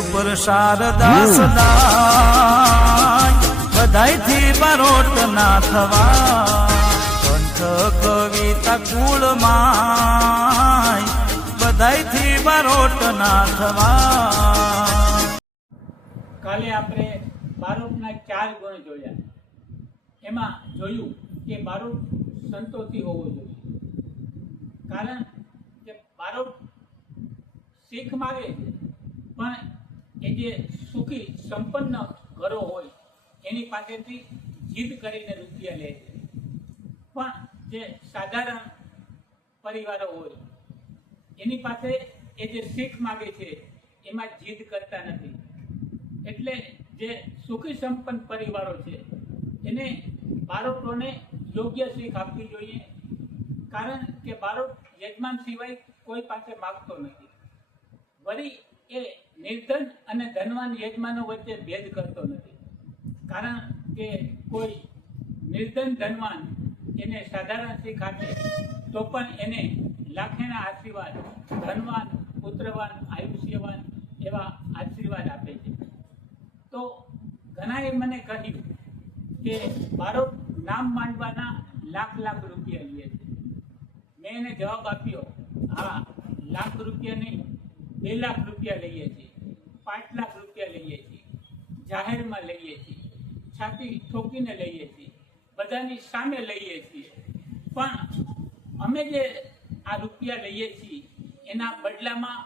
ઉપર શારદાસ બધાયથી બારોટ ના થવા કંઠ કવિતા કુળમાય. બધાયથી બરોટ ના થવા કાલે આપણે બારોટના ચાર ગુણ જોયા. એમાં જોયું કે બારોટ સંતોષી હોવો જોઈએ. કારણ કે બારોટ શીખ માગે પણ એ જે સુખી સંપન્ન ઘરો હોય, એની પાસેથી જીદ કરીને રૂપિયા લે છે. પણ જે સાધારણ પરિવારો હોય, એની પાસે એ જે શીખ માગે છે, એમાં જીદ કરતા નથી. એટલે જે સુખી સંપન્ન પરિવારો છે, એને બાળકોને યોગ્ય શીખ આપવી જોઈએ, કારણ કે બાળક યજમાન સિવાય કોઈ પાસે માગતો નથી. વળી એ નિર્ધન અને ધનવાન યજમાનો વચ્ચે ભેદ કરતો નથી. કારણ કે કોઈ નિર્ધન ધનવાન એને સાધારણ શ્રી ખાતે તો પણ એને લાખેના આશીર્વાદ, ધનવાન, પુત્રવાન, આયુષ્યવાન એવા આશીર્વાદ આપે છે. તો ઘણાએ મને કહ્યું કે બાળક નામ માંડવાના લાખ લાખ રૂપિયા લે છે. મેં એને જવાબ આપ્યો, હા, લાખ રૂપિયા નહીં, બે લાખ રૂપિયા લઈએ છીએ. પાંચ લાખ રૂપિયા લઈએ છીએ, જાહેરમાં લઈએ છીએ, છાતી ઠોકીને લઈએ છીએ, બધાની સામે લઈએ છીએ. પણ અમે જે આ રૂપિયા લઈએ છીએ, એના બદલામાં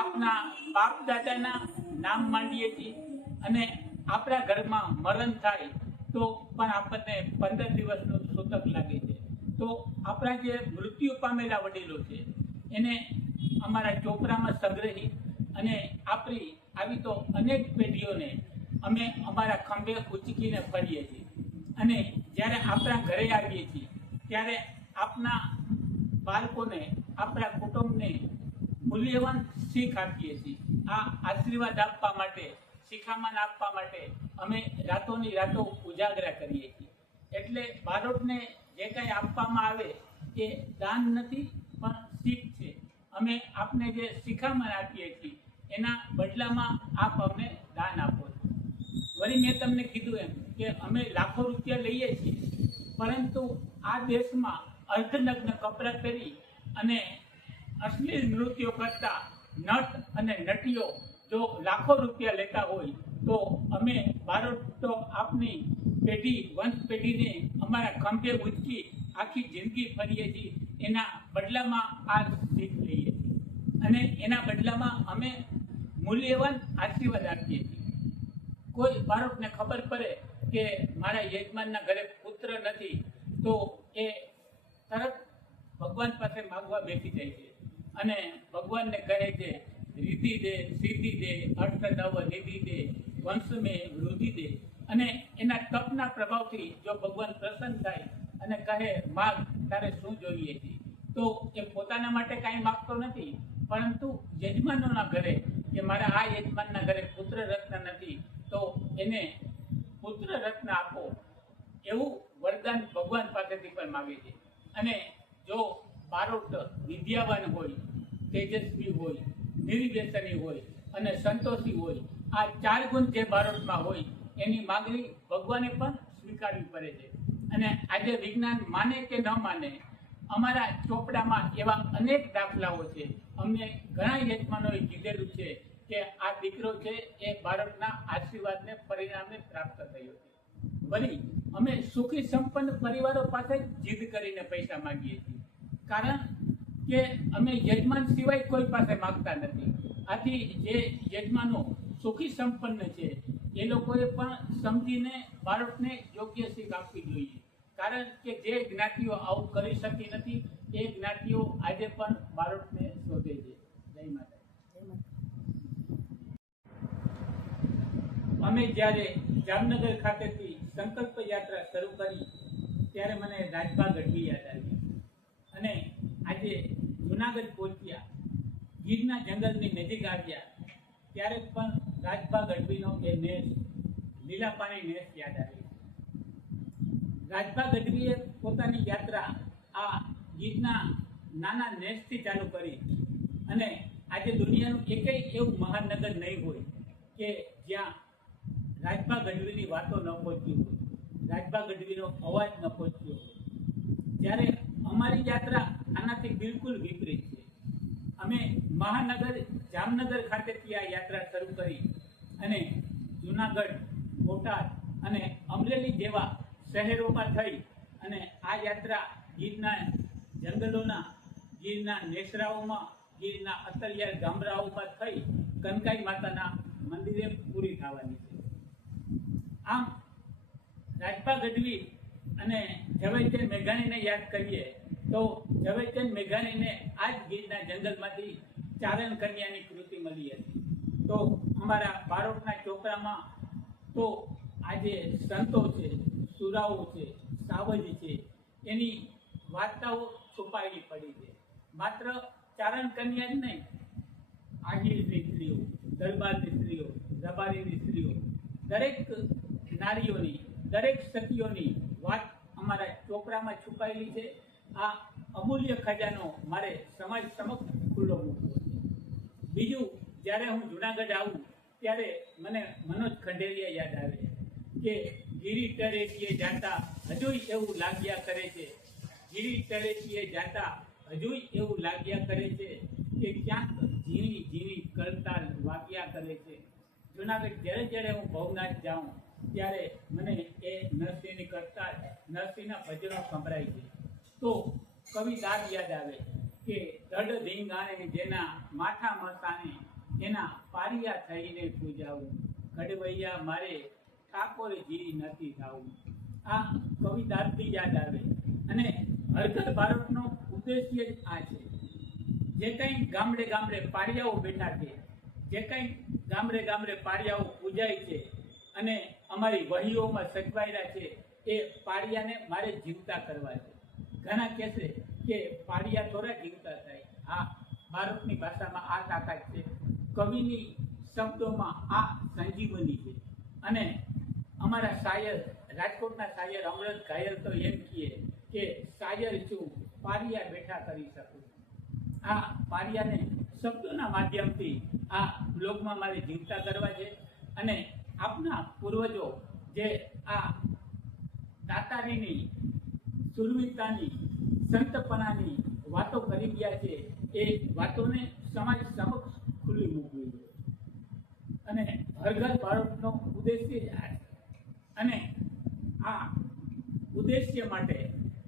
આપના બાપ દાદાના નામ માંડીએ છીએ અને આપણા ઘરમાં મરણ થાય તો પણ આપણને પંદર દિવસનું સૂતક લાગે છે. તો આપણા જે મૃત્યુ પામેલા વડીલો છે, એને અમારા ચોપડામાં સંગ્રહી અને આપણી આવી તો અનેક પેઢીઓને અમે અમારા ખંભે ઉચકીને ફરીએ છીએ. અને જ્યારે આપણા ઘરે આવીએ છીએ, ત્યારે આપના બાળકોને, આપણા કુટુંબને મૂલ્યવાન શીખ આપીએ છીએ. આ આશીર્વાદ આપવા માટે, શિખામણ આપવા માટે અમે રાતોની રાતો ઉજાગરા કરીએ છીએ. એટલે બાળકને જે કંઈ આપવામાં આવે એ દાન નથી, પણ શીખ છે. અમે આપને જે શિખામણ આપીએ છીએ એના બદલામાં આપ અમને દાન આપો છો. વળી મેં તમને કીધું એમ કે અમે લાખો રૂપિયા લઈએ છીએ, પરંતુ આ દેશમાં અર્ધનગ્ન કપડાં પહેરી અને અશ્લીલ નૃત્યો કરતા નટ અને નટીઓ જો લાખો રૂપિયા લેતા હોય, તો અમે ભારત તો આપની પેઢી, વંશ પેઢીને અમારા ખંભે ઉચકી આખી જિંદગી ફરીએ છીએ. એના બદલામાં આ શીખ લઈએ છીએ. અને એના બદલામાં અમે મૂલ્યવાન આશીર્વાદ આપીએ છીએ. કોઈ બાળકને ખબર પડે કે મારા યજમાનના ઘરે પુત્ર નથી, તો એ તરત ભગવાન પાસે માગવા બેસી જાય છે. અને ભગવાનને કહે છે રીતિ દે, સિદ્ધિ દે અર્થ નવ નિધિ દે વંશ મેં વૃદ્ધિ દે. અને એના તપના પ્રભાવથી જો ભગવાન પ્રસન્ન થાય અને કહે, માગ, તારે શું જોઈએ છે? તો એ પોતાના માટે કાંઈ માગતો નથી, પરંતુ યજમાનોના ઘરે કે મારા આ યજમાનના ઘરે પુત્ર રત્ન નથી, તો એને પુત્ર રત્ન આપો. એવું વરદાન ભગવાન પાસેથી પણ માગે છે. અને જો બારોટ વિદ્યાવાન હોય, તેજસ્વી હોય, નિર્વ્યસની હોય અને સંતોષી હોય, આ ચાર ગુણ જે બારોટમાં હોય, એની માગણી ભગવાને પણ સ્વીકારવી પડે છે. અને આજે વિજ્ઞાન માને કે ન માને અમારા ચોપડામાં એવા અનેક દાખલાઓ છે. અમને ઘણા યજમાનોએ કીધેલું છે કે આ દીકરો છે, એ બાળકના આશીર્વાદને પરિણામે પ્રાપ્ત થયો છે. વળી, અમે સુખી સંપન્ન પરિવારો પાસે જીદ કરીને પૈસા માંગીએ છીએ. કારણ કે અમે યજમાન સિવાય કોઈ પાસે માંગતા નથી. આથી જે યજમાનો સુખી સંપન્ન છે, એ લોકોએ પણ સમજીને બાળકને યોગ્ય શીખ આપવી જોઈએ. કારણ કે જે જ્ઞાતિઓ આવું કરી શકી નથી, એ જ્ઞાતિઓ આજે પણ બાળકને શોધે છે. જય માતા અમે જ્યારે જામનગર ખાતેથી સંકલ્પ યાત્રા શરૂ કરી, ત્યારે મને રાજભા ગઢવી યાદ આવી. અને આજે જુનાગઢ પહોંચ્યા, ગીરના જંગલની નજીક આવ્યા, ત્યારે પણ રાજભા ગઢવીનો એ નેસ લીલા પાણી નેસ યાદ આવી. રાજભા ગઢવીએ પોતાની યાત્રા આ ગીરના નાના નેસથી ચાલુ કરી. અને આજે દુનિયાનું એકેય એવું મહાનગર નહીં હોય કે જ્યાં રાજભા ગઢવીની વાતો ન પહોંચી હોય, રાજભા ગઢવીનો અવાજ ન પહોંચ્યો હોય. જ્યારે અમારી યાત્રા આનાથી બિલકુલ વિપરીત છે. અમે મહાનગર જામનગર ખાતેથી આ યાત્રા શરૂ કરી અને જુનાગઢ, બોટાદ અને અમરેલી જેવા શહેરોમાં થઈ અને આ યાત્રા ગીરના જંગલોના, ગીરના નેસરાઓમાં, ગીરના અતરિયાળ ગામડાઓમાં થઈ કનકાઈ માતાના મંદિરે પૂરી થવાની છે. આમ, રાજપા ગઢવી અને ઝવેરચંદ મેઘાણીને યાદ કરીએ તો ઝવેરચંદ મેઘાણીને આ જ ગીરના જંગલમાંથી ચારણ કન્યાની કૃતિ મળી હતી. તો અમારા બારોટના ચોપડામાં તો આજે સંતો છે. સુરાઓ છે સાવજ છે, એની વાર્તાઓ છુપાયેલી પડી છે. માત્ર ચારણ કન્યા જ નહીં આહિરની સ્ત્રીઓ દરબારની સ્ત્રીઓ રબારીની સ્ત્રીઓ, દરેક નારીઓની, દરેક સખીઓની વાત અમારા ચોપડામાં છુપાયેલી છે. આ અમૂલ્ય ખજાનો મારે સમાજ સમક્ષ ખુલ્લો મૂકવો છે. બીજું, જ્યારે હું જુનાગઢ આવું, ત્યારે મને મનોજ ખંડેરિયા યાદ આવે કે ગીરી તળેટીએ જાતા હજુય એવું લાગ્યા કરે છે. ગીરી તળેટીએ જાતા હજુય એવું લાગ્યા કરે છે કે ક્યાંક ઝીણી ઝીણી કરતા વાગ્યા કરે છે. જુનાગઢ જ્યારે જ્યારે હું ભવનાથ જાઉં ત્યારે મને એ નરસિંહની કરતા નરસિંહના ભજનો સંભળાય છે. તો કવિ દાદ યાદ આવે કે દડ ધીંગાણે જેના માથા મસાને એના પારિયા થઈને પૂજાવું. ઘડવૈયા મારે ઠાકોર જીરી નથી થાવું આ કવિ દાદથી યાદ આવે. અને હરઘર ભારતનો ઉદ્દેશ્ય જ આ છે. જે કંઈ ગામડે ગામડે પાડિયાઓ બેઠા છે, જે કંઈ ગામડે ગામડે પાડિયાઓ પૂજાય છે અને અમારી વહીઓમાં સચવાયેલા છે, એ પાડિયાને મારે જીવતા કરવા છે. ઘણા કહેશે કે પાડિયા થોડા જીવતા થાય. હા ભારતની ભાષામાં આ તાકાત છે. કવિની શબ્દોમાં આ સંજીવની છે. અને અમારા શાયર, રાજકોટના શાયર અમૃત ઘાયલ તો એમ કહે કે શાયર છું, પારિયા બેઠા કરી શકું. આ પારિયાને શબ્દોના માધ્યમથી આ બ્લોગમાં મારે જીવતા કરવા છે અને આપના પૂર્વજો જે આ દાતારીની, સુરવીરતાની, સંતપણાની વાતો કરી ગયા છે, એ વાતોને સમાજ સમક્ષ ખુલ્લી મૂકવી જોઈએ અને હર ઘર ભારતનો ઉદ્દેશ્ય જ આ છે અને આ ઉદ્દેશ્ય માટે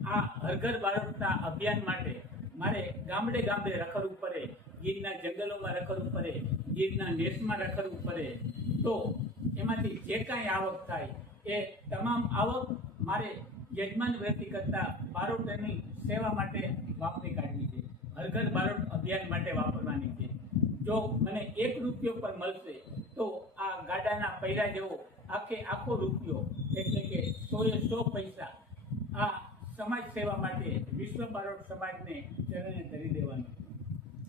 આ હર ઘર બાળકતા અભિયાન માટે મારે ગામડે ગામડે રખડવું પડે ગીરના જંગલોમાં રખડવું પડે ગીરના નેસમાં રખડવું પડે તો એમાંથી જે કાંઈ આવક થાય એ તમામ આવક મારે યજમાન વ્યક્તિ કરતા બારોટની સેવા માટે વાપરી કાઢવી છે. હરઘર બારોટ અભિયાન માટે વાપરવાની છે. જો મને એક રૂપિયો પણ મળશે, તો આ ગાડાના પૈરા જેવો આખે આખો રૂપિયો, એટલે કે સોએ સો પૈસા આ સમાજ સેવા માટે, વિશ્વ બારોટ સમાજને ચરણે ધરી દેવાનું.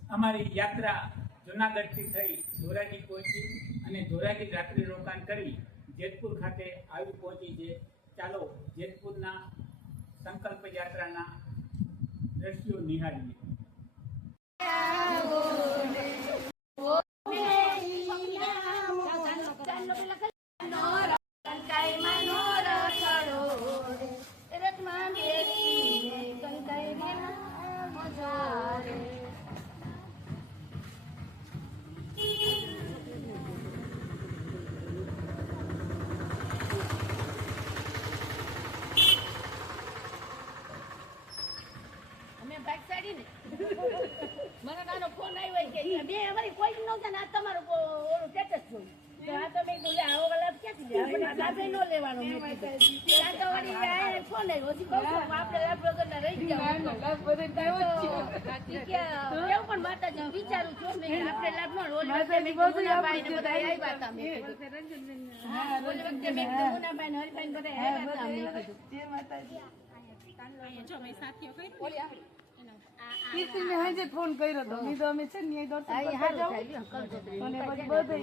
અમારી યાત્રા જુનાગઢથી થઈ ધોરાજી પહોંચી અને ધોરાજી રાત્રિ રોકાણ કરી જેતપુર ખાતે આવી પહોંચી છે. ચાલો જેતપુરના સંકલ્પ યાત્રાના દ્રશ્યો નિહાળીએ અમે બાઇક સાડી ને મને નાનો ફોન આવ્યો કે બે અમારી કોઈ જ નહોતા ને આ તમારો કો- ઓલું સ્ટેટસ જોયું તો આ તો મેં કીધું લે આવો કલાક ક્યાંથી લે આપણે લાભે નો લેવાનો મેં કીધું. ત્યાં તો વળી આ ફોન આવ્યો હજી કહું છું, આપણે લાભ વગરના રહી ગયા તો ઈ કે કેવું પણ માતાજી વિચારું છું મેં કીધું આપણે લાભ નો ઓલી વખતે મેં કીધું મુનાભાઈ ને બધા આવ્યા હતા મેં કીધું. હા, ઓલી વખતે મેં કીધું મુનાભાઈ ને હરિભાઈ ને બધા આવ્યા હતા મેં કીધું. ઓલી આપણી. કીર્તિને હાજે ફોન કર્યો તો મેં તો અમે છે ને અહીં દર્શન આ ઈ કરવા હારું જાઉં. થાય લ્યો, કરજો તો. અને પછી કર્યો હતો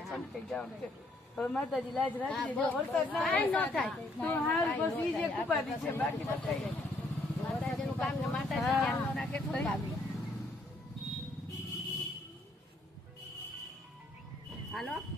છંટકે જાઉં. છે. હવે માતાજી લાજ રાખી વરસાદ ના થાય. તો હાલ બસ ઈ જ એક ઉપાધિ છે બાકી તો ¿Aló?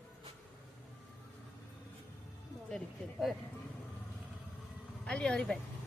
lo. Allora, ripeto.